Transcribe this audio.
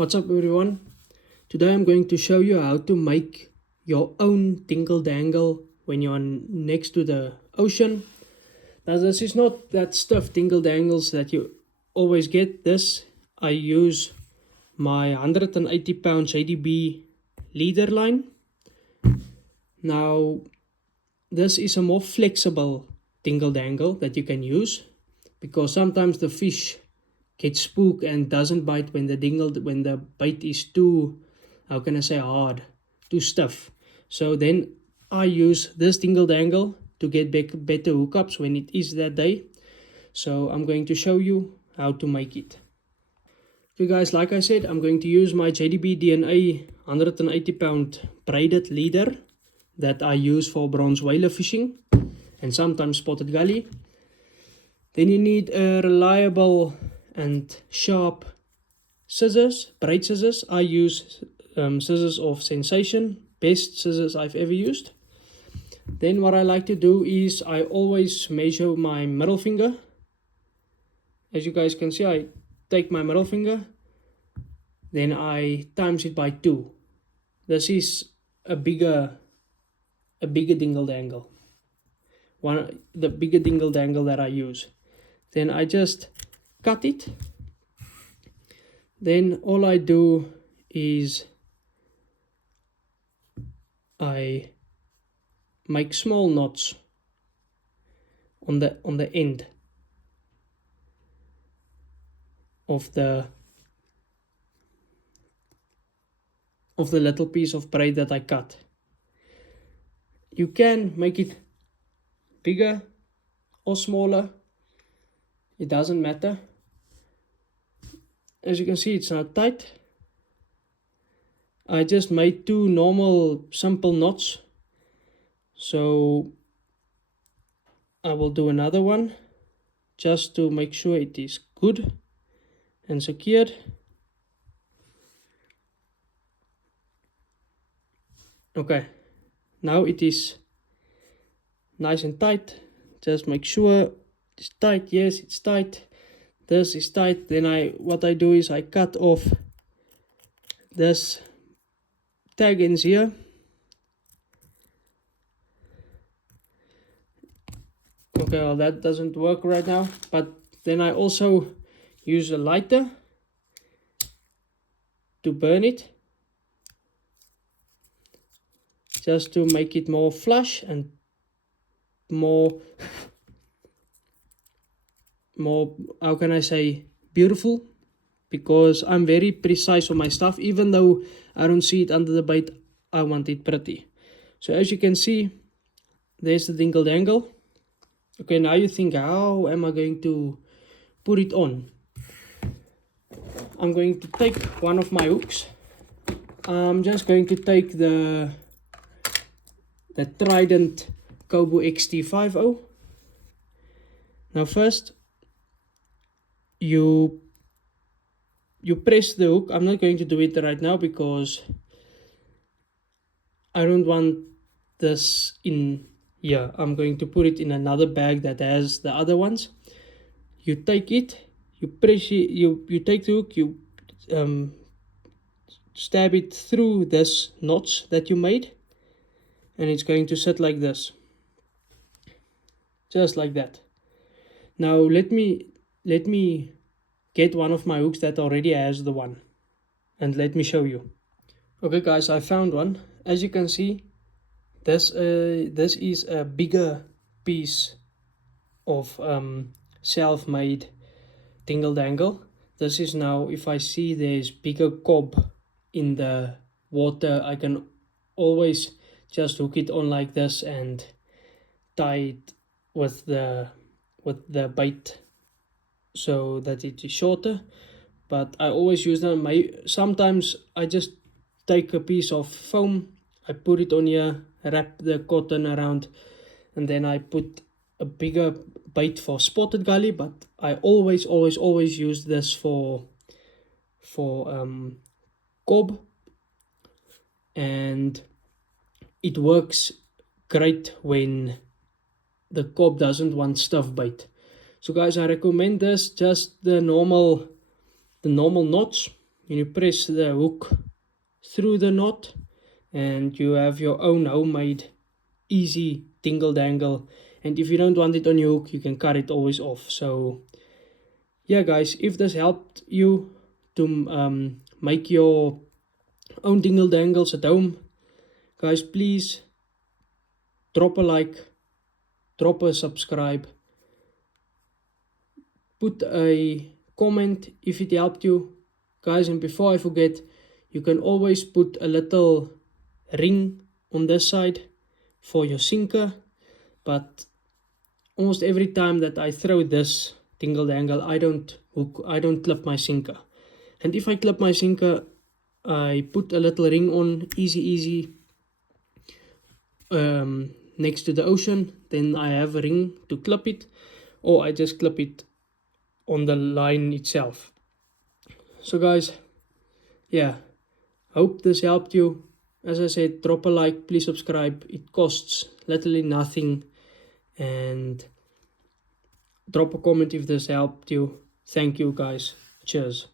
What's up everyone? Today I'm going to show you how to make your own dingle dangle when you're next to the ocean. Now this is not that stuffed dingle dangles that you always get. This I use my 180 pound JDB leader line. Now this is a more flexible dingle dangle that you can use because sometimes the fish get spooked and doesn't bite when the bait is too, how can I say, hard, too stiff. So then I use this dingle dangle to get better hookups when it is that day. So I'm going to show you how to make it. Okay guys, like I said, I'm going to use my JDB DNA 180 pound braided leader that I use for bronze whaler fishing and sometimes spotted gully. Then you need a reliable and sharp scissors, braid scissors. I use scissors of Sensation, best scissors I've ever used. Then what I like to do is I always measure my middle finger. As you guys can see, I take my middle finger, then I times it by 2. This is a bigger dingle dangle. The bigger dingle dangle that I use. Then I just cut it. Then all I do is I make small knots on the end of the little piece of braid that I cut. You can make it bigger or smaller, it doesn't matter. As you can see, it's not tight. I just made 2 normal simple knots, so I will do another one just to make sure it is good and secured. Okay, now it is nice and tight. Just make sure it's tight. Yes, it's tight. This is tight. Then what I do is I cut off this tag ends here. Okay, well that doesn't work right now, but then I also use a lighter to burn it, just to make it more flush and more, how can I say, beautiful, because I'm very precise on my stuff. Even though I don't see it under the bait, I want it pretty. So as you can see, there's the dingle dangle. Okay, now you think, how am I going to put it on? I'm going to take one of my hooks. I'm just going to take the Trident Kobo XT50. Now first you press the hook. I'm not going to do it right now because I don't want this in here. I'm going to put it in another bag that has the other ones. You take it, you press it, you take the hook, you stab it through this knots that you made, and it's going to sit like this, just like that. Now let me get one of my hooks that already has the one, and let me show you. Okay guys, I found one. As you can see, this is a bigger piece of self-made dingle dangle. This is now, if I see there's bigger cob in the water, I can always just hook it on like this and tie it with the bait so that it is shorter. But I always use them. Sometimes I just take a piece of foam, I put it on here, wrap the cotton around, and then I put a bigger bait for spotted gully. But I always use this for cob, and it works great when the cob doesn't want stuff bait. So guys, I recommend this, just the normal knots. you press the hook through the knot, and you have your own homemade easy dingle dangle. And if you don't want it on your hook, you can cut it always off. So yeah guys, if this helped you to make your own dingle dangles at home, guys, please drop a like, drop a subscribe, put a comment if it helped you, guys. And before I forget, you can always put a little ring on this side for your sinker. But almost every time that I throw this dingle dangle, I don't clip my sinker. And if I clip my sinker, I put a little ring on, easy, next to the ocean. Then I have a ring to clip it, or I just clip it on the line itself. So guys, yeah, hope this helped you. As I said, drop a like, please subscribe. It costs literally nothing. And drop a comment if this helped you. Thank you guys. Cheers.